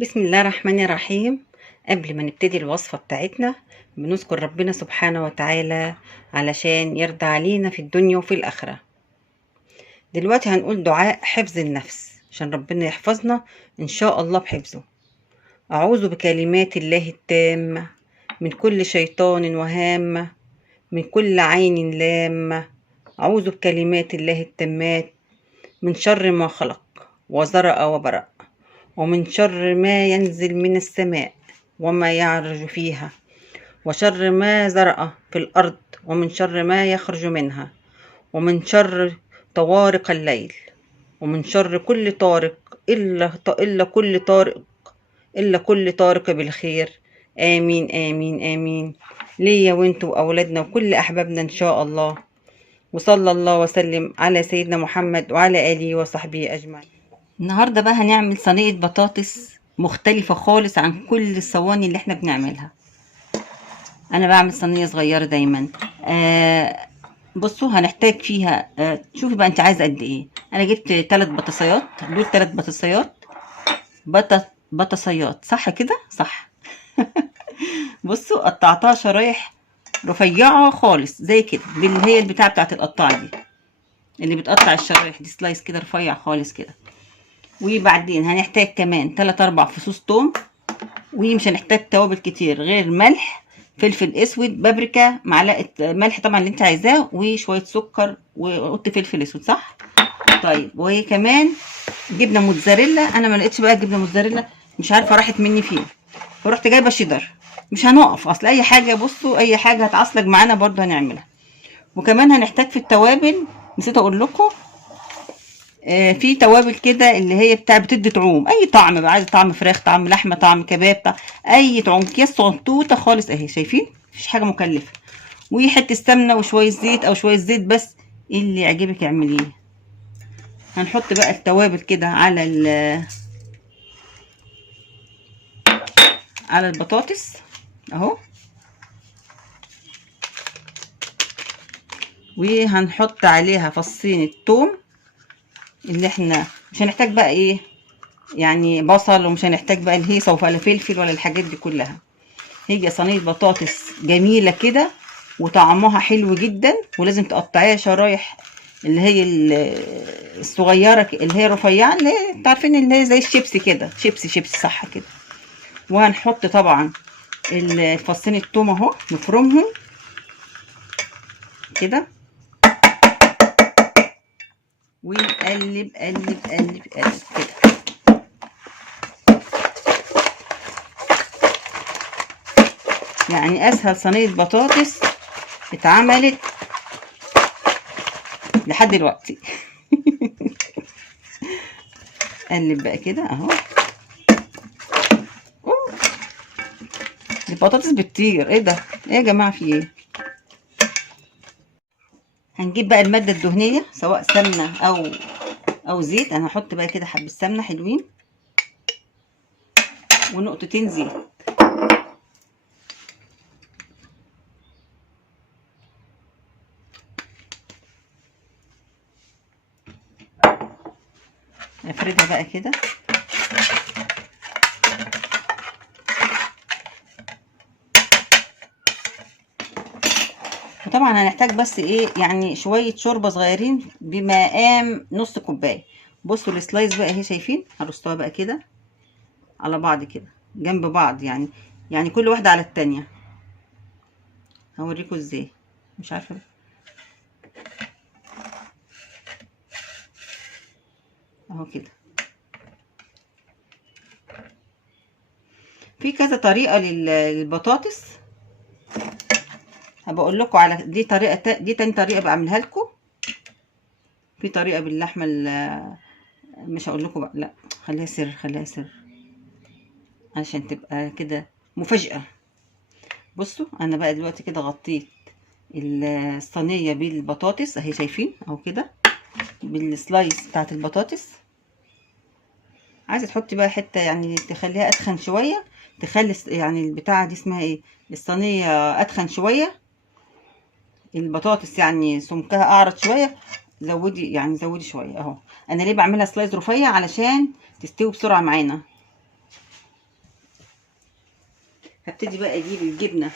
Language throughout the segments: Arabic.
بسم الله الرحمن الرحيم. قبل ما نبتدي الوصفة بتاعتنا بنذكر ربنا سبحانه وتعالى علشان يرضى علينا في الدنيا وفي الآخرة. دلوقتي هنقول دعاء حفظ النفس عشان ربنا يحفظنا إن شاء الله بحفظه. أعوذ بكلمات الله التامة من كل شيطان وهامة، من كل عين لامة. أعوذ بكلمات الله التامات من شر ما خلق وزرع وبرأ، ومن شر ما ينزل من السماء وما يعرج فيها، وشر ما زرع في الأرض، ومن شر ما يخرج منها، ومن شر طوارق الليل، ومن شر كل طارق إلا كل طارق بالخير. آمين آمين آمين. ليا وانتوا وأولادنا وكل أحبابنا إن شاء الله. وصلى الله وسلم على سيدنا محمد وعلى آله وصحبه أجمعين. النهاردة بقى هنعمل صينية بطاطس مختلفة خالص عن كل الصواني اللي احنا بنعملها. انا بعمل صينية صغيرة دايما. بصوا هنحتاج فيها، شوفي بقى انت عايزة قد ايه. انا جبت 3 بطاطسيات، دول 3 بطاطسيات. بطاطسيات صح كده صح. بصوا قطعتها شرايح رفيعة خالص زي كده، دي اللي هي البتاعة بتاعت القطاعة دي، اللي بتقطع الشرايح دي سلايس كده رفيع خالص كده. وبعدين هنحتاج كمان 3 4 فصوص توم، ومش هنحتاج توابل كتير غير ملح، فلفل اسود، بابريكا، معلقه ملح طبعا اللي انت عايزاه، وشويه سكر وقط فلفل اسود صح. طيب وكمان جبنه موتزاريلا. انا ما لقيتش بقى جبنه موتزاريلا، مش عارفه راحت مني فين، فرحت جايبه شيدر. مش هنقف، اصل اي حاجه بصوا اي حاجه هتعصلك معانا برضو هنعملها. وكمان هنحتاج في التوابل، نسيت اقول لكم، في توابل كده اللي هي بتدي طعوم، اي طعم بقى، عايز طعم فراخ، طعم لحمه، طعم كباب، اي طعم. اكياس صغنطوطه خالص اهي، شايفين مفيش حاجه مكلفه. وحته سمنه وشويه زيت او شويه زيت بس، اللي يعجبك اعمليه. هنحط بقى التوابل كده على البطاطس اهو. وهنحط عليها فصين الثوم، اللي احنا مش هنحتاج بقى ايه يعني بصل، ومش هنحتاج بقى الهيصه ولا فلفل ولا الحاجات دي كلها. هي صينيه بطاطس جميله كده وطعمها حلو جدا، ولازم تقطعيها شرايح اللي هي الصغيره اللي هي رفيعه، اللي هي انتوا عارفين اللي هي زي الشيبسي كده، شيبسي صح كده. وهنحط طبعا الفصين التوم اهو، نفرمهم كده ونقلب قلب قلب قلب كده. يعني اسهل صينيه بطاطس اتعملت لحد دلوقتي. قلب بقى كده اهو. البطاطس بتطير، ايه ده، ايه يا جماعه في ايه. هنجيب بقى الماده الدهنيه سواء سمنه او زيت. انا هحط بقى كده حبه سمنه حلوين ونقطتين زيت. افردها بقى كده. وطبعا هنحتاج بس ايه يعني شويه شوربه صغيرين بمقام نص كوبايه. بصوا السلايس بقى اهي، شايفين هرصها بقى كده على بعض كده جنب بعض، يعني كل واحده على التانية. هوريكم ازاي، مش عارفه اهو كده. في كذا طريقه للبطاطس، هبقول لكم على دي طريقه، دي تاني طريقه بعملها لكم. في طريقه باللحمه مش هقول لكم بقى، لا خليها سر، خليها سر عشان تبقى كده مفاجاه. بصوا انا بقى دلوقتي كده غطيت الصينيه بالبطاطس اهي، شايفين اهو كده بالسلايس بتاعت البطاطس. عايزه تحطي بقى حته يعني تخليها اتخن شويه، تخلي يعني البتاعه دي اسمها ايه، الصينيه اتخن شويه، البطاطس يعني سمكها اعرض شويه، زودي يعني زودي شويه اهو. انا ليه بعملها سلايز رفيع؟ علشان تستوي بسرعه معانا. هبتدي بقى اجيب الجبنه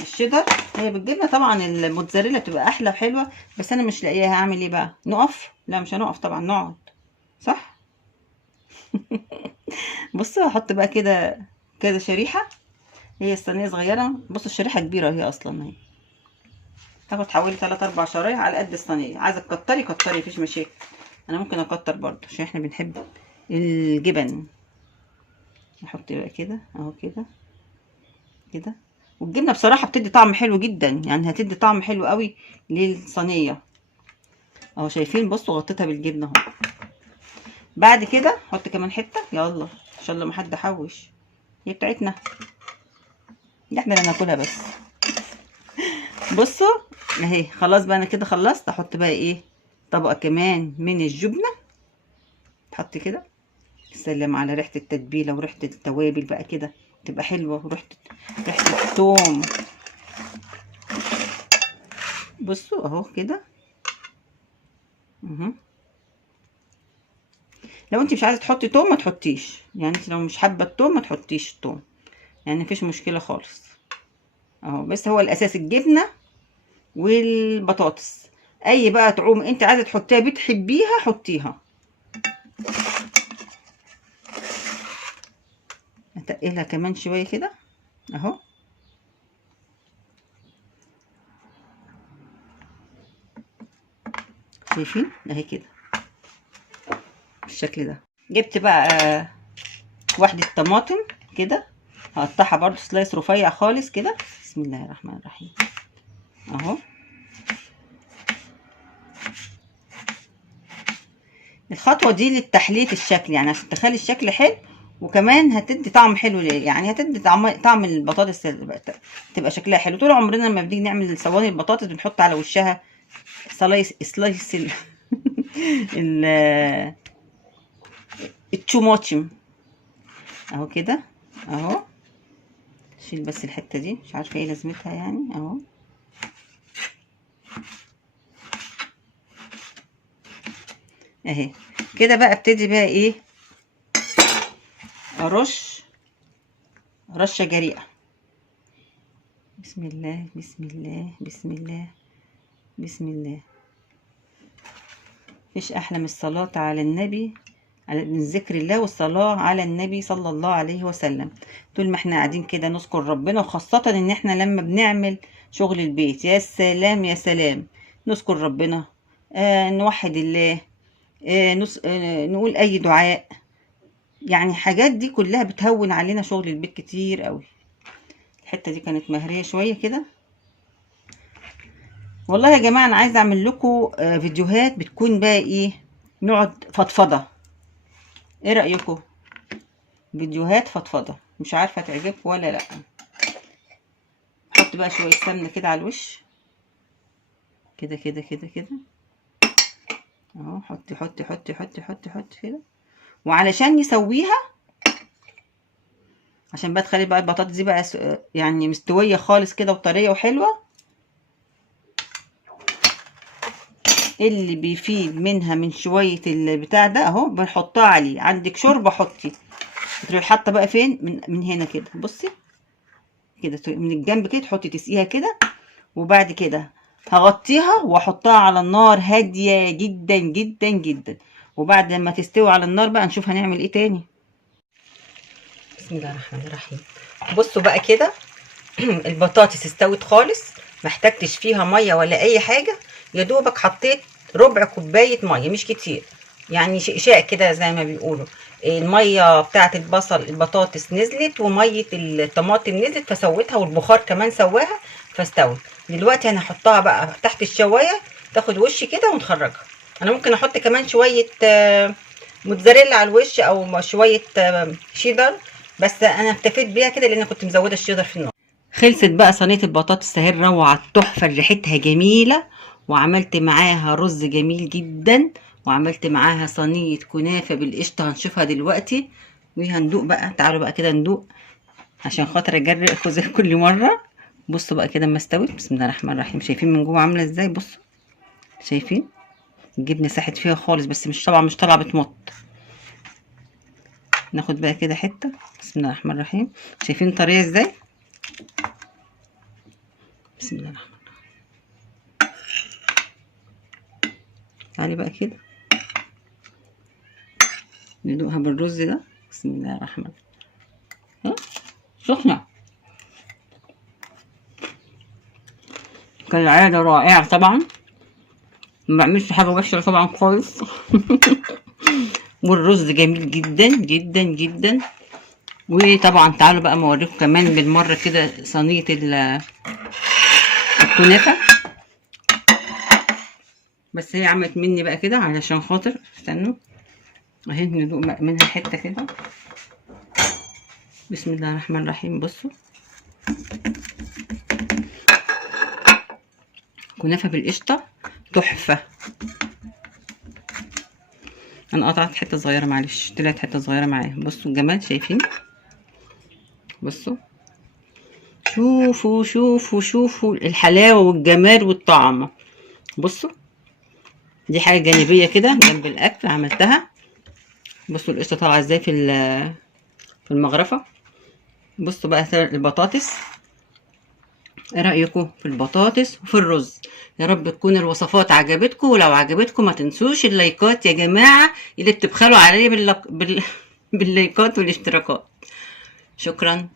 الشيدر. هي بالجبنه طبعا الموتزاريلا بتبقى احلى وحلوه، بس انا مش لاقياها. هعمل ايه بقى؟ نقف؟ لا مش هنقف طبعا، نقعد صح. بصوا هحط بقى كده كده شريحه. هي الصينيه صغيره، بصوا الشريحه كبيره هي اصلا. هي تاخد حوالي 3 4 شرايح على قد الصينيه. عايزه تكتري كتري مفيش مشاكل، انا ممكن اكتر برضه عشان احنا بنحب الجبن. نحط بقى كده اهو كده كده. والجبنه بصراحه بتدي طعم حلو جدا، يعني هتدي طعم حلو قوي للصينيه اهو. شايفين؟ بصوا غطيتها بالجبنه اهو. بعد كده احط كمان حته، يلا ان شاء الله ما حد حوش، هي بتاعتنا دي احنا اللي هناكلها بس. بصوا اهي خلاص بقى، انا كده خلصت. احط بقى ايه؟ طبقه كمان من الجبنه. تحط كده. سلم على ريحه التتبيله وريحه التوابل بقى كده، تبقى حلوه. ريحه الثوم. بصوا اهو كده. لو انت مش عايزه تحطي توم ما تحطيش، يعني انت لو مش حابه التوم ما تحطيش التوم، يعني مفيش مشكله خالص اهو. بس هو الاساس الجبنه والبطاطس. اي بقى طعوم انت عايزه تحطيها بتحبيها حطيها. اتقلها كمان شويه كده اهو. شايفين اهي كده بالشكل ده. جبت بقى واحده طماطم كده، هقطعها برضو سلايس رفيع خالص كده. بسم الله الرحمن الرحيم اهو. الخطوه دي للتحليه الشكل، يعني عشان تخلي الشكل حلو، وكمان هتدي طعم حلو ليه، يعني هتدي طعم البطاطس تبقى شكلها حلو. طول عمرنا لما بنيجي نعمل صواني البطاطس بنحط على وشها سلايس الطماطم اهو كده اهو. شيل بس الحته دي، مش عارفه ايه لازمتها يعني اهو. اهي كده بقى. ابتدي بقى ايه؟ ارش رشه جريئه. بسم الله بسم الله بسم الله بسم الله. مفيش احلى من الصلاة على النبي، من ذكر الله والصلاة على النبي صلى الله عليه وسلم. طول ما احنا قاعدين كده نذكر ربنا، وخاصة ان احنا لما بنعمل شغل البيت، يا سلام يا سلام، نذكر ربنا، نوحد الله، نقول اي دعاء، يعني حاجات دي كلها بتهون علينا شغل البيت كتير قوي. الحتة دي كانت مهرية شوية كده. والله يا جماعة انا عايزة اعمل لكم فيديوهات بتكون بقى ايه، نقعد فضفضة. ايه رأيكم؟ فيديوهات فضفضة، مش عارفة تعجبكم ولا لا. حط بقى شوية سمنة كده على الوش كده كده كده كده اهو. حطي حطي حطي حطي حطي حطي كده. وعلشان نسويها، عشان بقى تخلي بقى البطاطس دي بقى يعني مستوية خالص كده وطرية وحلوة. اللي بيفيد منها من شوية البتاع ده اهو بنحطها عليه. عندك شوربة حطي، تروحي حاطة بقى فين؟ من هنا كده. بصي كده من الجنب كده تحطي تسقيها كده. وبعد كده هغطيها واحطها على النار هادية جدا جدا جدا. وبعد ما تستوي على النار بقى نشوف هنعمل ايه تاني. بسم الله الرحمن الرحيم. بصوا بقى كده. البطاطس استوت خالص، ما احتجتش فيها ميه ولا اي حاجه. يا دوبك حطيت ربع كوبايه ميه، مش كتير يعني، شقشاق كده زي ما بيقولوا. الميه بتاعه البطاطس نزلت، وميه الطماطم نزلت فسويتها، والبخار كمان سواها فاستوت. دلوقتي انا هحطها بقى تحت الشوايه تاخد وش كده ونخرجها. انا ممكن احط كمان شويه موتزاريلا على الوش، او شويه شيدر، بس انا اكتفيت بيها كده لان كنت مزوده الشيدر في النص. خلصت بقى صينيه البطاطس اهي روعه تحفه، ريحتها جميله. وعملت معاها رز جميل جدا، وعملت معاها صينيه كنافه بالقشطه هنشوفها دلوقتي. وهندوق بقى، تعالوا بقى كده ندوق عشان خاطر اجرئكم زي كل مره. بصوا بقى كده اما استوت. بسم الله الرحمن الرحيم. شايفين من جوه عامله ازاي؟ بصوا شايفين الجبنه ساحت فيها خالص، بس مش طبعا مش طالعه بتمط. ناخد بقى كده حته. بسم الله الرحمن الرحيم. شايفين طريه ازاي؟ بسم الله الرحمن الرحيم. تعالي بقى كده ندوقها بالرز ده. بسم الله الرحمن الرحيم. سخنه كالعاده، رائعه طبعا، ما بعملش حاجه وحشه طبعا خالص. والرز جميل جدا جدا جدا. وطبعا تعالوا بقى اوريكم كمان بالمره كده صينيه الكنافه. بس هي عملت مني بقى كده علشان خاطر استنوا اهي ندوق منها حته كده. بسم الله الرحمن الرحيم. بصوا كنافه بالقشطه تحفه. انا قطعت حته صغيره معلش، طلعت حته صغيره معايا. بصوا الجمال، شايفين؟ بصوا شوفوا شوفوا شوفوا الحلاوه والجمال والطعم. بصوا دي حاجه جانبيه كده جنب الاكل عملتها. بصوا القشطه طالعه ازاي في المغرفه. بصوا بقى البطاطس، ايه رايكم في البطاطس وفي الرز؟ يا رب تكون الوصفات عجبتكم، ولو عجبتكم ما تنسوش اللايكات يا جماعه اللي بتبخلوا عليا باللايكات والاشتراكات. شكرا.